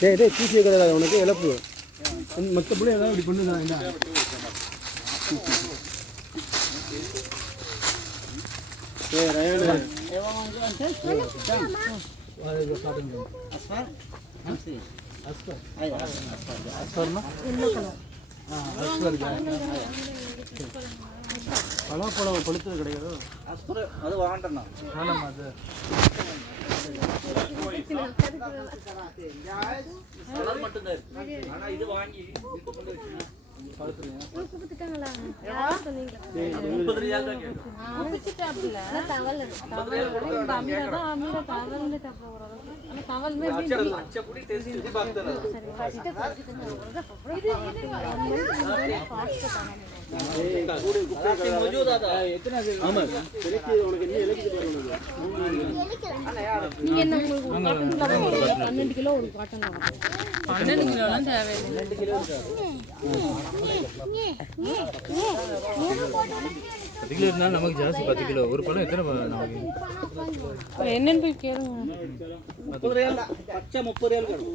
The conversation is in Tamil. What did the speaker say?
டேய் டேய் தூசி கிடையாது உனக்கு இழப்பு மற்றபடி ஏதாவது இப்படி கொண்டு தான் என்ன ஏய் ரயல் பழம் பழுத்தது கிடையாது அது வாண்டண்ணா வேணாமா அது மட்டும்தான் ஆனா இது வாங்கி நமக்கு ஜாஸ்தி 10 கிலோ ஒரு பழம் எத்தனை நமக்கு என்னன்னு போய் கேளுங்க 30 பச்சை 30 கிலோ